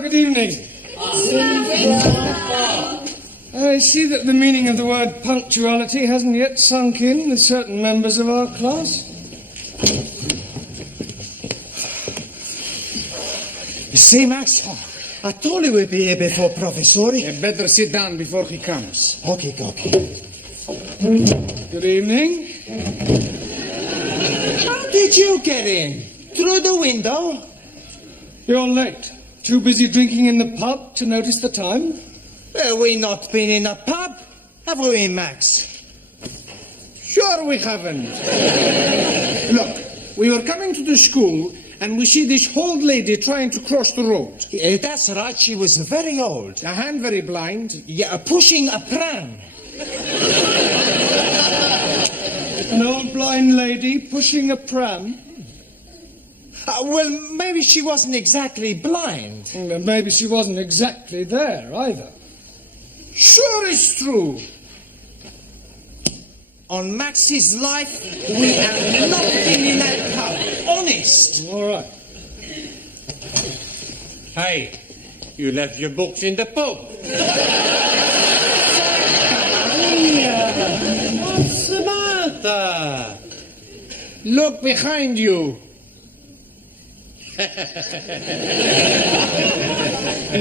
good evening. I see that the meaning of the word punctuality hasn't yet sunk in with certain members of our class. You see, Max, I told you we'd be here before Professor. You better sit down before he comes. Okay. Good evening. How did you get in? Through the window? You're late. Too busy drinking in the pub to notice the time? Well, we not been in a pub, have we, Max? Sure we haven't. Look, we were coming to the school and we see this old lady trying to cross the road. Yeah, that's right, she was very old. And very blind. Yeah, pushing a pram. An old blind lady pushing a pram? Well, maybe she wasn't exactly blind. And maybe she wasn't exactly there either. Sure it's true. On Max's life, we have not been in that pub. Honest. All right. Hey, you left your books in the pub. What's the matter? Look behind you.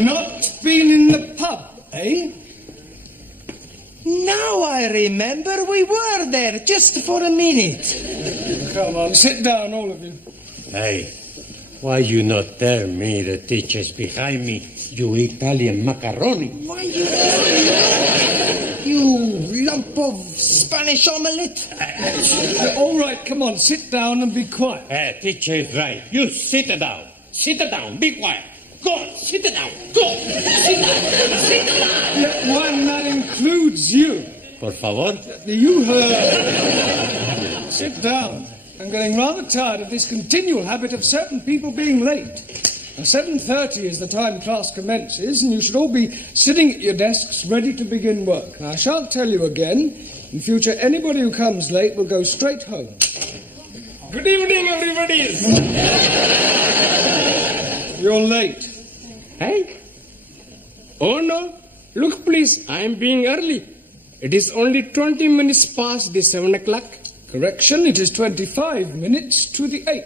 Not been in the pub, eh? Now I remember we were there just for a minute. Come on, sit down, all of you. Hey, why you not tell me the teacher's behind me, you Italian macaroni? Why you lump of Spanish omelette? All right, come on, sit down and be quiet. Teacher is right. You sit down. Sit down. Be quiet. Go on, sit down. Go. Sit down. Sit down. One that includes you. Por favor. You heard. Sit down. I'm getting rather tired of this continual habit of certain people being late. Now, 7:30 is the time class commences, and you should all be sitting at your desks ready to begin work. Now, I shan't tell you again. In future, anybody who comes late will go straight home. Good evening, everybody. You're late. Hey? Oh, no. Look, please, I am being early. It is only 20 minutes past the 7 o'clock. Correction, it is 25 minutes to the 8.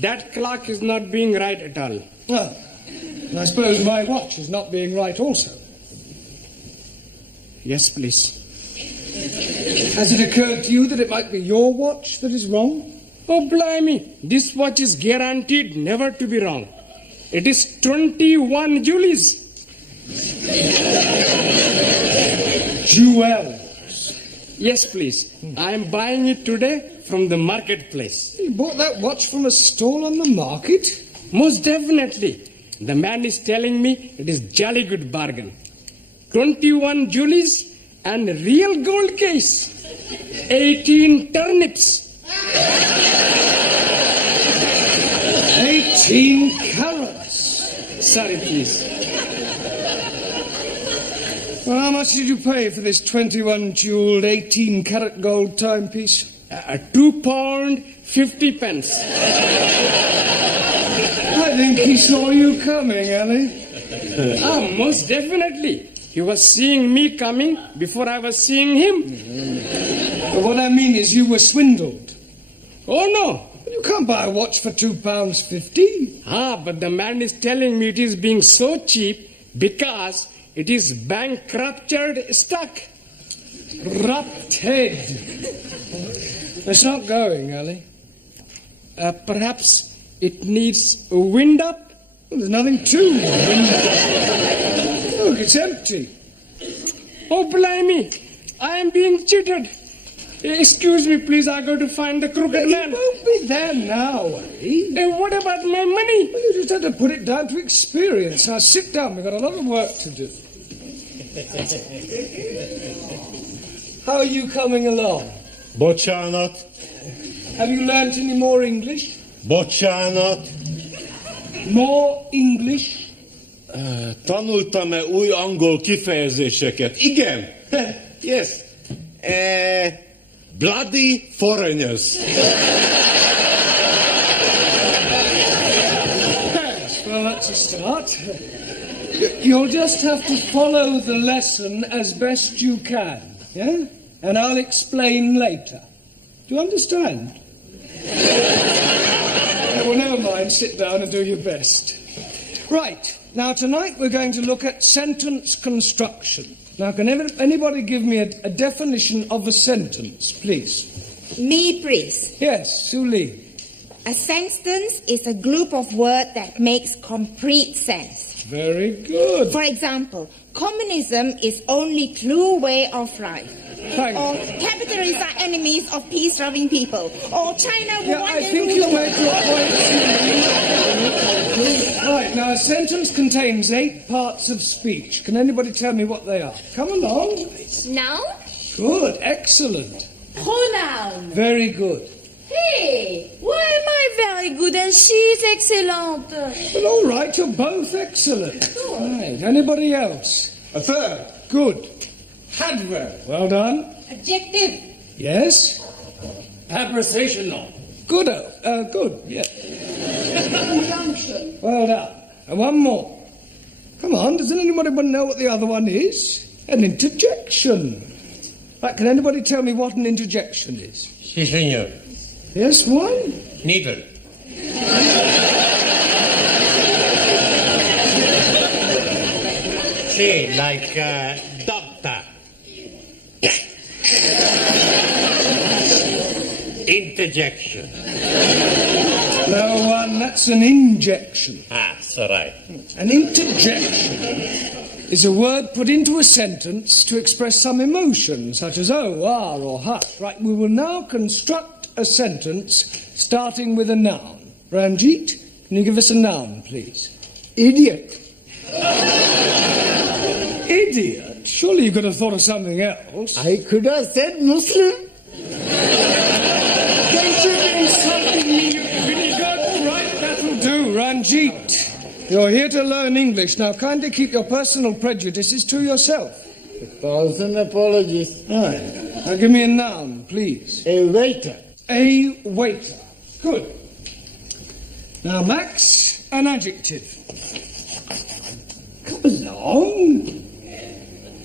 That clock is not being right at all. Ah, I suppose my watch is not being right also. Yes, please. Has it occurred to you that it might be your watch that is wrong? Oh, blimey. This watch is guaranteed never to be wrong. It is 21 Julies. Jewels. Yes, please. I am buying it today from the marketplace. You bought that watch from a stall on the market? Most definitely. The man is telling me it is jolly good bargain. 21 Julies and real gold case. 18 turnips. 18 carats. Sorry, please. Well, how much did you pay for this 21 jeweled 18 carat gold timepiece? £2 50 pence. I think he saw you coming, Ellie. Most definitely. He was seeing me coming before I was seeing him. But what I mean is you were swindled. Oh, no. You can't buy a watch for £2.50. But the man is telling me it is being so cheap because it is bankrupted stock. Rupted. It's not going, Ellie. Perhaps it needs a wind up. Well, there's nothing to wind up. Look, it's empty. Oh, blimey. I am being cheated. Excuse me, please. I go to find the crooked man. He won't be there now, Ellie. What about my money? Well, you just had to put it down to experience. Now, sit down. We've got a lot of work to do. How are you coming along? Bocsánat. Have you learnt any more English? Bocsánat. More English? Tanultam-e új angol kifejezéseket? Igen. Yes. Bloody foreigners. Yes, well, that's a start. You'll just have to follow the lesson as best you can, yeah? And I'll explain later. Do you understand? Well, never mind. Sit down and do your best. Right. Now, tonight we're going to look at sentence construction. Now, can anybody give me a definition of a sentence, please? Me, please. Yes, Sue Lee. A sentence is a group of words that makes complete sense. Very good. For example, communism is only true way of life. Thank Or you. capitalists are enemies of peace-loving people. Or China will Yeah, one I day think rule you the made your point. Right, now a sentence contains 8 parts of speech. Can anybody tell me what they are? Come along. Noun, Good, excellent. pronoun. Very good. Hey, why am I very good and she's excellent? Well, all right, you're both excellent. Right, anybody else? A third. Good. Adverb. Well done. Adjective. Yes? Appreciational. Good, good, yeah. Conjunction. Well done. And one more. Come on, doesn't anybody know what the other one is? An interjection. Right, can anybody tell me what an interjection is? Si, senor. Yes, one? Needle. Si, like doctor. Interjection. No, one, that's an injection. Ah, so right. An interjection is a word put into a sentence to express some emotion, such as oh, ah, or ha. Right, we will now construct a sentence starting with a noun. Ranjit, can you give us a noun, please? Idiot. Idiot? Surely you could have thought of something else. I could have said Muslim. Don't you be insulting me, you vinegar. Right, that'll do, Ranjit. You're here to learn English. Now, kindly keep your personal prejudices to yourself. 1,000 apologies. Right. Now, give me a noun, please. A waiter. A waiter. Good. Now, Max, an adjective. Come along.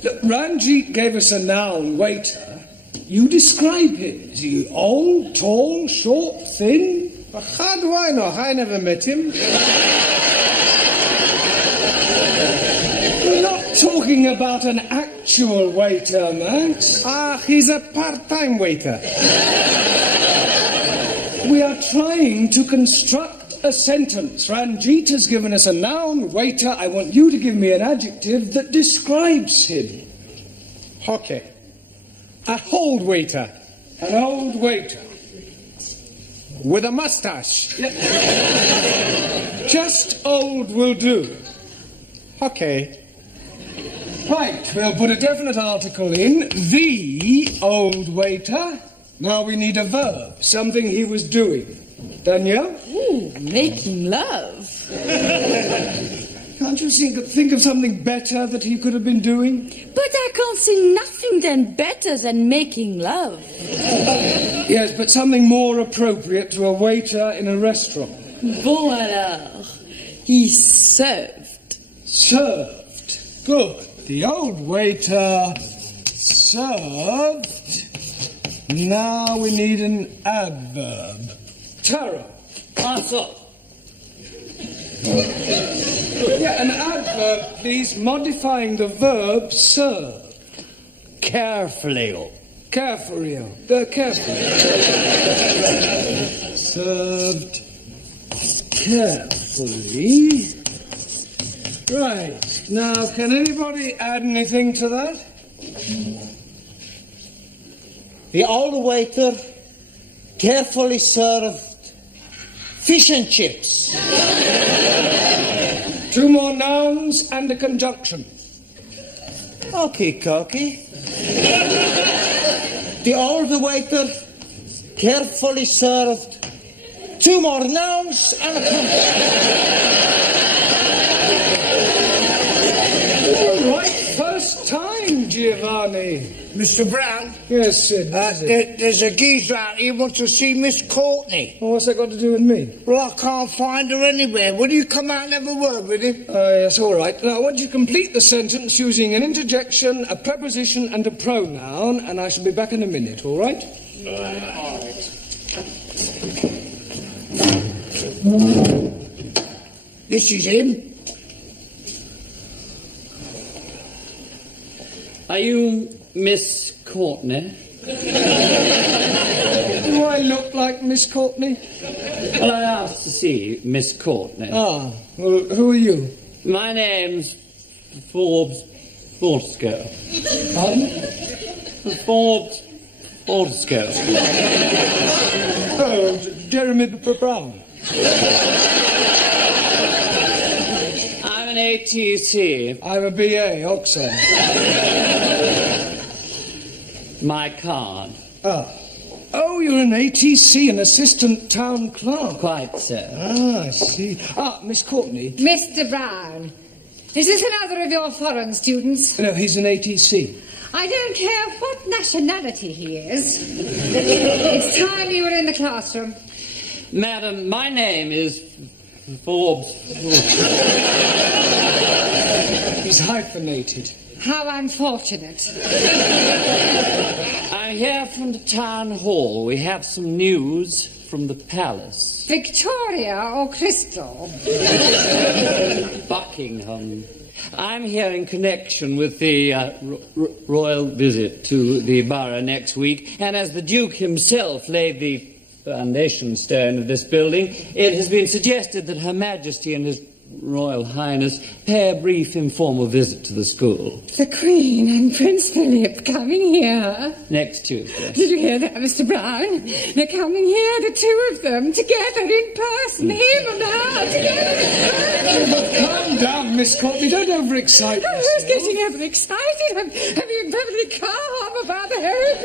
Look, Ranjit gave us a noun, waiter. You describe him. Is he old, tall, short, thin? But how do I know? I never met him. We're not talking about an actual waiter, Max. Ah, he's a part-time waiter. We are trying to construct a sentence. Ranjit has given us a noun, waiter. I want you to give me an adjective that describes him. Okay. A old waiter. An old waiter. With a mustache. Just old will do. Okay. Right, we'll put a definite article in. The old waiter. Now we need a verb, something he was doing. Danielle? Ooh, making love. Can't you think of something better that he could have been doing? But I can't see nothing then better than making love. Yes, but something more appropriate to a waiter in a restaurant. Bon alors, he served. Served. Good. The old waiter served. Now we need an adverb. Tara. Also, Yeah, an adverb, please, modifying the verb serve. Carefully. Carefully. Carefully. Served carefully. Right. Now, can anybody add anything to that? The old waiter carefully served fish and chips. 2 more nouns and a conjunction. Okay, Cocky. The old waiter carefully served 2 more nouns and a conjunction. All right, first time, Giovanni. Mr. Brown, Yes, Sid. What is it? there's a geezer out here who wants to see Miss Courtney. Well, what's that got to do with me? Well, I can't find her anywhere. Will you come out and have a word with him? Yes, all right. Now, I want you to complete the sentence using an interjection, a preposition, and a pronoun, and I shall be back in a minute, all right? This is him. Are you Miss Courtney? Do I look like Miss Courtney? Well, I asked to see Miss Courtney. Ah, well, who are you? My name's Forbes Fortescue. Pardon? Forbes Fortescue. Oh, Jeremy Brown. I'm an ATC. I'm a BA, Oxford. My card. Ah. Oh, you're an ATC, an assistant town clerk. Quite so. Ah, I see. Ah, Miss Courtney. Mr. Brown, is this another of your foreign students? No, he's an ATC. I don't care what nationality he is. It's time you were in the classroom. Madam, my name is Forbes. He's hyphenated. How unfortunate. I'm here from the town hall. We have some news from the palace. Victoria or Crystal? Buckingham. I'm here in connection with the royal visit to the borough next week, and as the Duke himself laid the foundation stone of this building, it has been suggested that Her Majesty and His Royal Highness pay a brief informal visit to the school. The Queen and Prince Philip coming here. Next Tuesday. Did you hear that, Mr. Brown? They're coming here, the two of them, together in person, him and her, together in person. Calm down, Miss Courtney. Don't overexcite yourself. I was getting overexcited. I'm being perfectly calm about the whole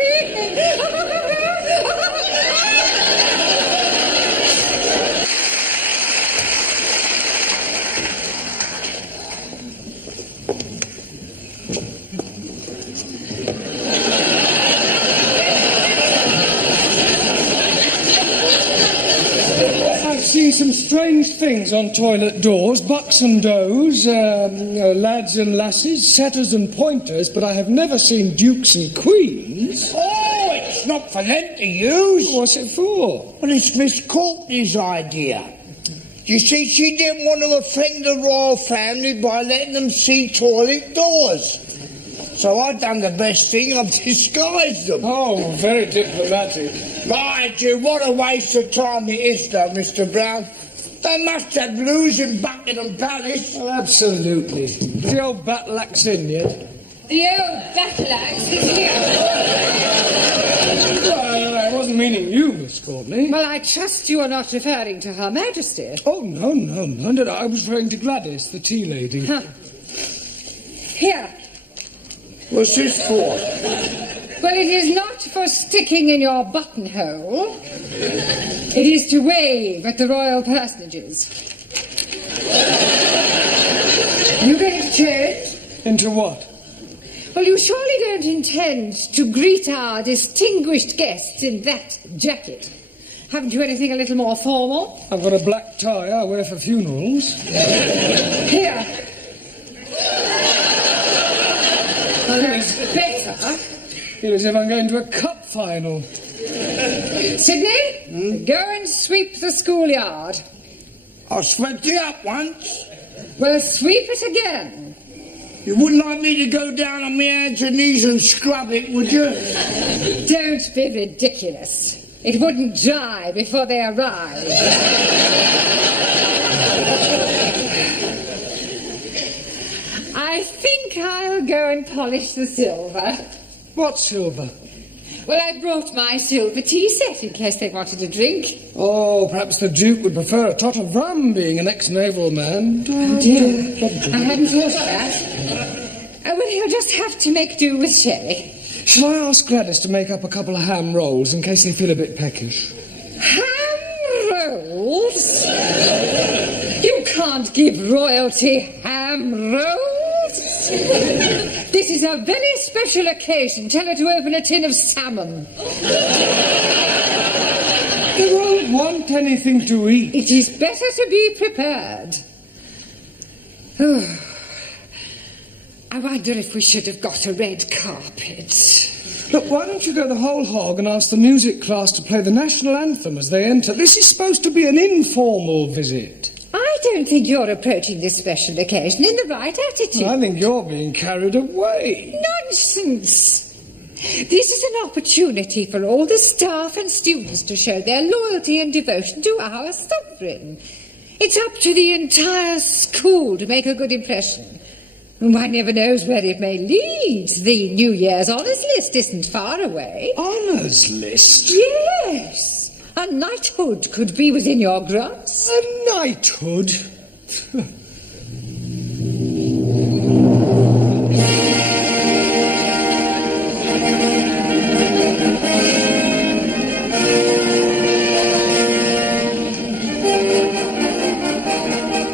I've seen some strange things on toilet doors, bucks and does, lads and lasses, setters and pointers, but I have never seen dukes and queens. Oh, it's not for them to use. What's it for? Well, it's Miss Courtney's idea. You see, she didn't want to offend the royal family by letting them see toilet doors. So I've done the best thing, I've disguised them. Oh, very diplomatic. Mind you, what a waste of time it is, though, Mr. Brown. They must have blues in Buckingham Palace. Well, absolutely. Is the old battle axe in yet? The old battle axe is here. Well, I wasn't meaning you, Miss Courtney. Well, I trust you are not referring to Her Majesty. Oh, no. I was referring to Gladys, the tea lady. Huh. Here. What's this for? Well, it is not for sticking in your buttonhole. It is to wave at the royal personages. You going to change? Into what? Well, you surely don't intend to greet our distinguished guests in that jacket. Haven't you anything a little more formal? I've got a black tie I wear for funerals. Here. Well, that's better. Feel as if I'm going to a cup final. Sydney, go and sweep the schoolyard. I swept it up once. Well, sweep it again. You wouldn't like me to go down on my hands and knees and scrub it, would you? Don't be ridiculous. It wouldn't dry before they arrive. I think I'll go and polish the silver. What silver? Well, I brought my silver tea set in case they wanted a drink. Oh, perhaps the Duke would prefer a tot of rum, being an ex-naval man. Oh, dear. I hadn't thought of that. Well, he'll just have to make do with sherry. Shall I ask Gladys to make up a couple of ham rolls in case they feel a bit peckish? Ham rolls? You can't give royalty ham rolls. This is a very special occasion. Tell her to open a tin of salmon. They won't want anything to eat. It is better to be prepared. Oh, I wonder if we should have got a red carpet. Look, why don't you go the whole hog and ask the music class to play the national anthem as they enter? This is supposed to be an informal visit. I don't think you're approaching this special occasion in the right attitude. I think you're being carried away. Nonsense. This is an opportunity for all the staff and students to show their loyalty and devotion to our sovereign. It's up to the entire school to make a good impression. One never knows where it may lead. The New Year's honours list isn't far away. Honours list? Yes. A knighthood could be within your grasp. A knighthood?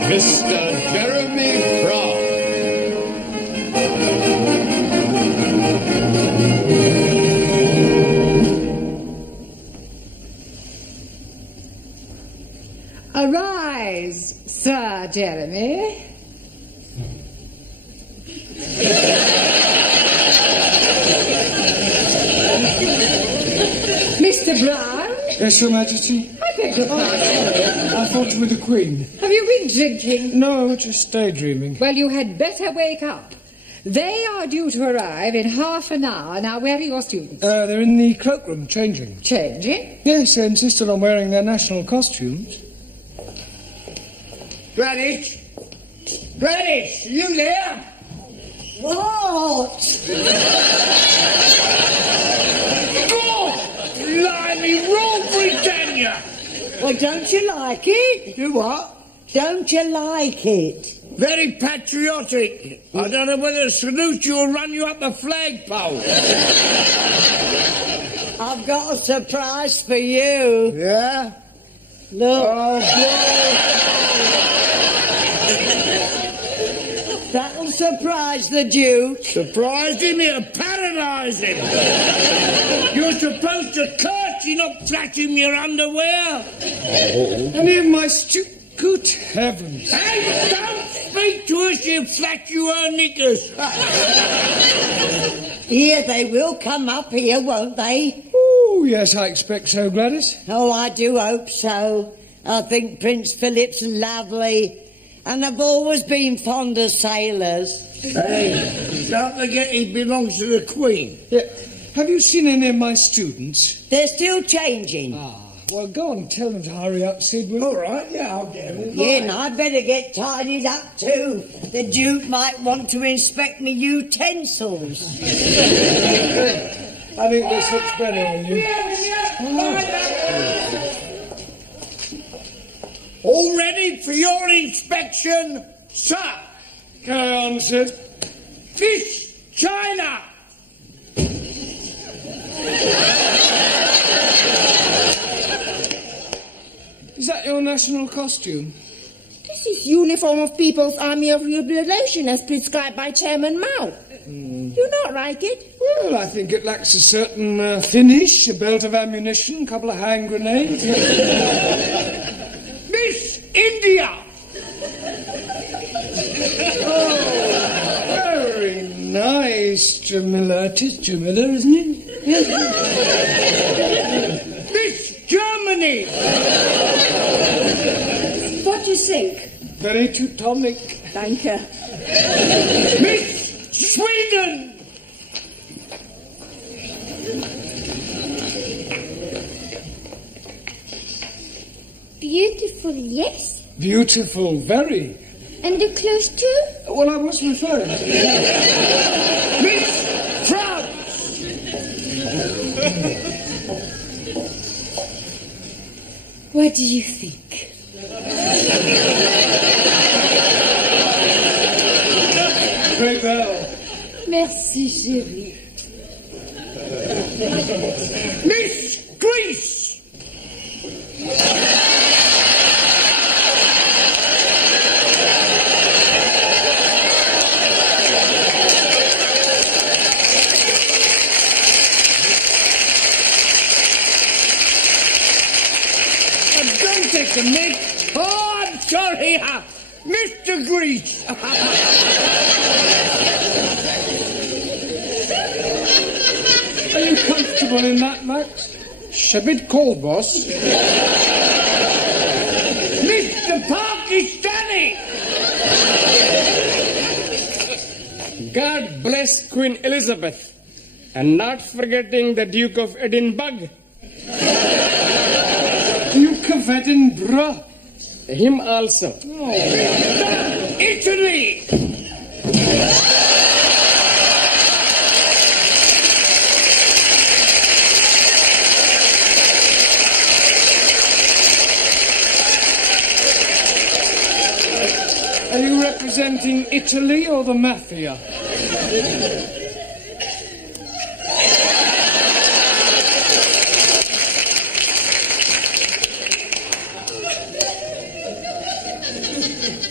Mr. Jeremy Brown. Arise, Sir Jeremy. Mr. Brown? Yes, Your Majesty? I beg your pardon. I thought you were the Queen. Have you been drinking? No, just daydreaming. Well, you had better wake up. They are due to arrive in half an hour. Now, where are your students? They're in the cloakroom, changing. Changing? Yes, they insisted on wearing their national costumes. Gladys? Gladys, are you there? What? Oh, blimey, Rule Britannia! Well, don't you like it? Do what? Don't you like it? Very patriotic. I don't know whether to salute you or run you up a flagpole. I've got a surprise for you. Yeah? Look. Oh, That'll surprise the Duke. surprised him, it'll paralyse him. You're supposed to curtsy, not flash him your underwear. Any of my Good heavens. Hey, don't speak to us, you flash you her knickers. Here, they will come up here, won't they? Oh, yes, I expect so, Gladys. Oh, I do hope so. I think Prince Philip's lovely. And I've always been fond of sailors. Hey, don't forget he belongs to the Queen. Yeah. Have you seen any of my students? They're still changing. Well, go on, tell them to hurry up, Sid. Will All right, yeah, I'll get him. Yeah, and I'd better get tidied up too. The Duke might want to inspect me utensils. I think this looks better on you. All ready for your inspection, sir? Carry on, Sid. Fish, China. Is that your national costume? This is uniform of People's Army of Liberation as prescribed by Chairman Mao. You not like it? Well, I think it lacks a certain finish, a belt of ammunition, a couple of hand grenades. Miss India. Very nice, Jamila. It is Jamila, isn't it? Miss Germany. What do you think? Very Teutonic. Thank you. Miss Sweden. Beautiful, yes. Beautiful, very. And the clothes too? Well, I was referring to. Miss France. What do you think? Great bell. Merci, chérie. Miss Greece. Mr. Grease. Are you comfortable in that, Max? It's a bit cold, boss. Mr. Pakistani. God bless Queen Elizabeth. And not forgetting the Duke of Edinburgh. Duke of Edinburgh. Him also. Italy. Are you representing Italy or the mafia?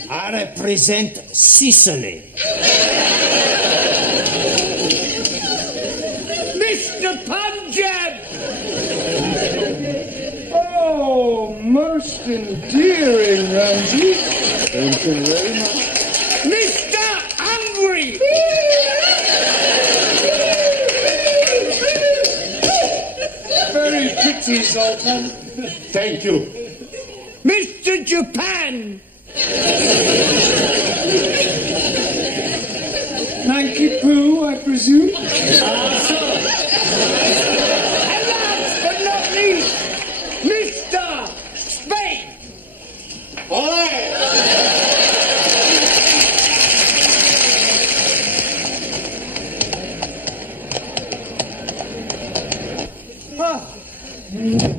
I represent Sicily. Mr. Punjab! Oh, most endearing, Ramsey. Thank you very much. Mr. Hungry! Very pretty, Sultan. Thank you. Mr. Japan! Nanky Poo, I presume. And last but not least, Mr. Spain!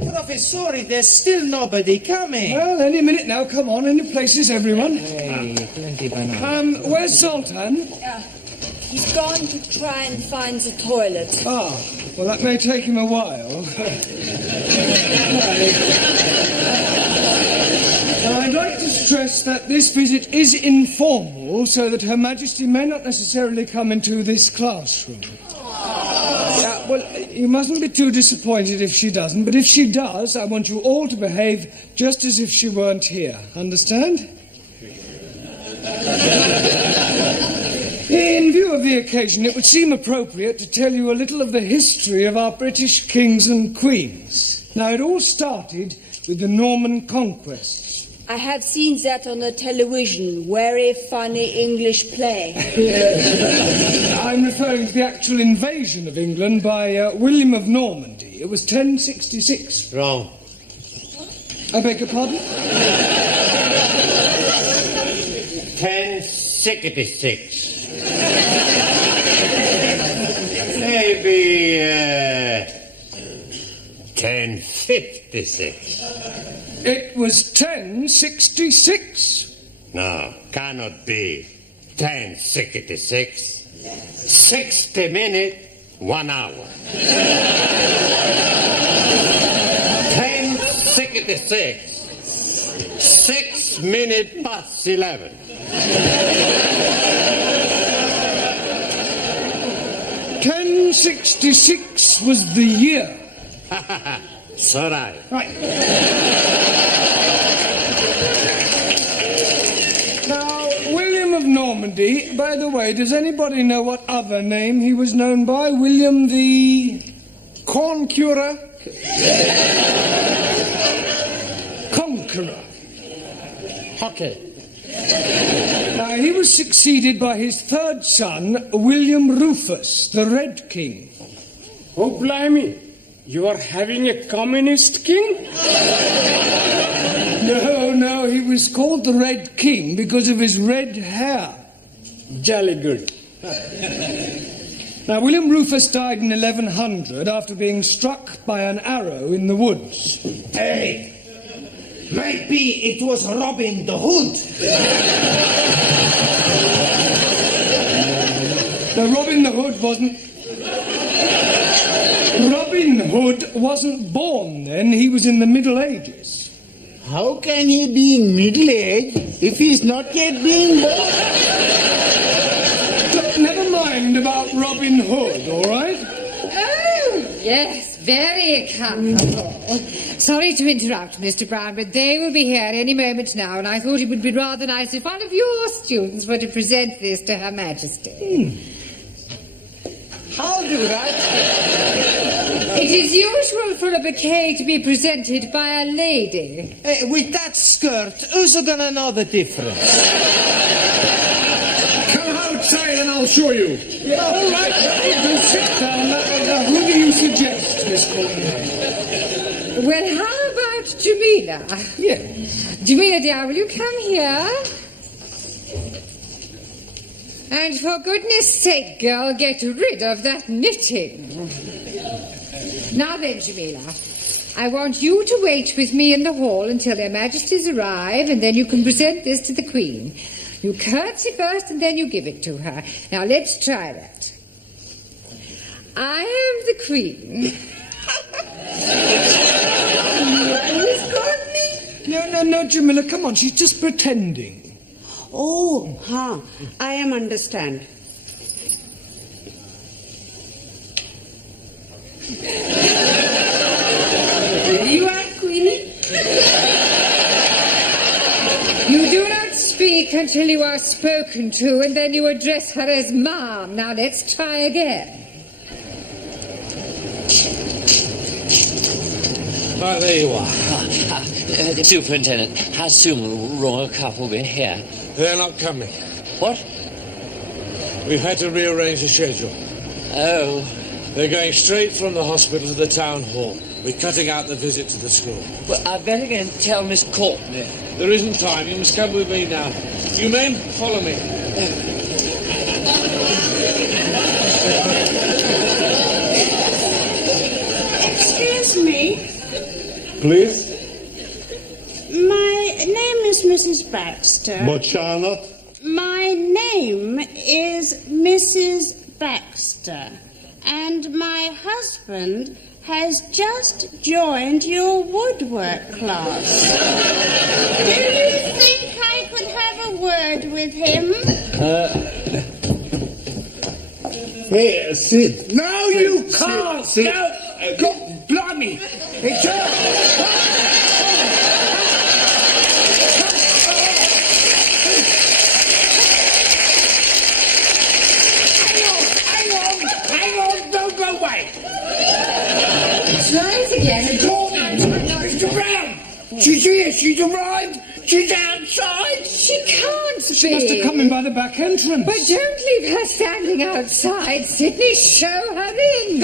Professore, there's still nobody coming. Well, any minute now. Come on, any places, everyone. Hey, plenty banana. Where's Sultan? He's gone to try and find the toilet. Ah, well, that may take him a while. I'd like to stress that this visit is informal, so that Her Majesty may not necessarily come into this classroom. Well, you mustn't be too disappointed if she doesn't, but if she does, I want you all to behave just as if she weren't here. Understand? In view of the occasion, it would seem appropriate to tell you a little of the history of our British kings and queens. Now, it all started with the Norman conquests. I have seen that on the television. Very funny English play. I'm referring to the actual invasion of England by William of Normandy. It was 1066. Wrong. I beg your pardon? 1066. Maybe 1056. It was 1066. No, cannot be 1066. 60 minutes, 1 hour. 1066. 6 minutes past 11. 1066 was the year. It's all right. Right. Now, William of Normandy, by the way, does anybody know what other name he was known by? William the Corn curer? Conqueror. Okay. Now, he was succeeded by his third son, William Rufus, the Red King. Oh, blimey. You are having a communist king? No, he was called the Red King because of his red hair. Jolly good. Now, William Rufus died in 1100 after being struck by an arrow in the woods. Hey, maybe it was Robin the Hood. Now, Robin Hood wasn't born then, he was in the Middle Ages. How can he be in middle age if he's not yet been born? Look, never mind about Robin Hood, all right? Oh, yes. Very comfortable. Sorry to interrupt, Mr. Brown, but they will be here any moment now, and I thought it would be rather nice if one of your students were to present this to Her Majesty. I'll do that. It is usual for a bouquet to be presented by a lady. With that skirt, who's gonna know the difference? Come outside and I'll show you. All right, do sit down. Now, who do you suggest, Miss Courtney? Well, how about Jamila? Yes. Jamila, dear, will you come here? And for goodness sake, girl, get rid of that knitting. Now then, Jamila, I want you to wait with me in the hall until their majesties arrive, and then you can present this to the Queen. You curtsy first, and then you give it to her. Now, let's try that. I am the Queen. Miss Courtney? No, Jamila, come on, she's just pretending. Oh, I am understand. You are Queenie? You do not speak until you are spoken to, and then you address her as Ma'am. Now, let's try again. Oh, there you are. Superintendent, how soon will Royal Couple be here? They're not coming. What? We've had to rearrange the schedule. Oh. They're going straight from the hospital to the town hall. We're cutting out the visit to the school. Well, I'd better go and tell Miss Courtney. There isn't time. You must come with me now. You men, follow me. Excuse me. Please? My name is Mrs. Baxter. But Charlotte? My name is Mrs. Baxter. And my husband has just joined your woodwork class. Do you think I could have a word with him? Here, Sid. No, you can't! Sid. No! God, blimey! It's Hang on! Don't go away! Try it again. Mr. Brown! She's here! She's arrived! She's outside! She can't be. She must have come in by the back entrance. But don't leave her standing outside, Sydney. Show her in.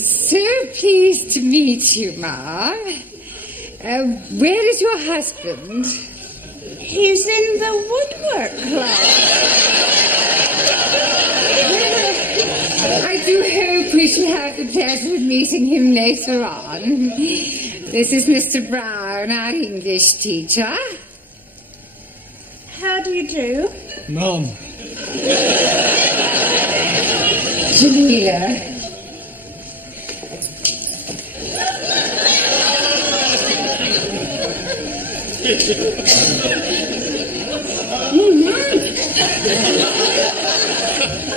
So pleased to meet you, Ma. Where is your husband? He's in the woodwork class. I do hope we shall have the pleasure of meeting him later on. This is Mr. Brown, our English teacher. How do you do? Mum. Jamila.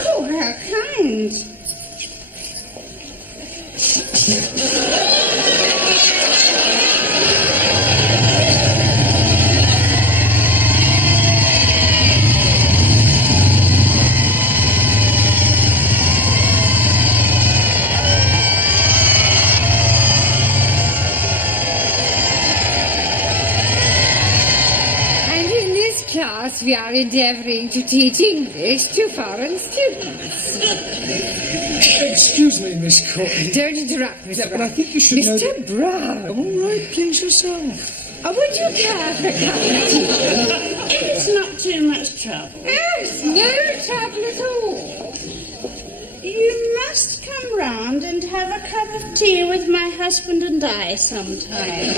Oh, how kind. Class, we are endeavouring to teach English to foreign students. Excuse me, Miss Courtney. Don't interrupt, Mr. Brown. But I think you should know Mr. Brown. All right, please yourself. Would you care for a cup of tea? It's not too much trouble. Yes, no trouble at all. You must come round and have a cup of tea with my husband and I sometime.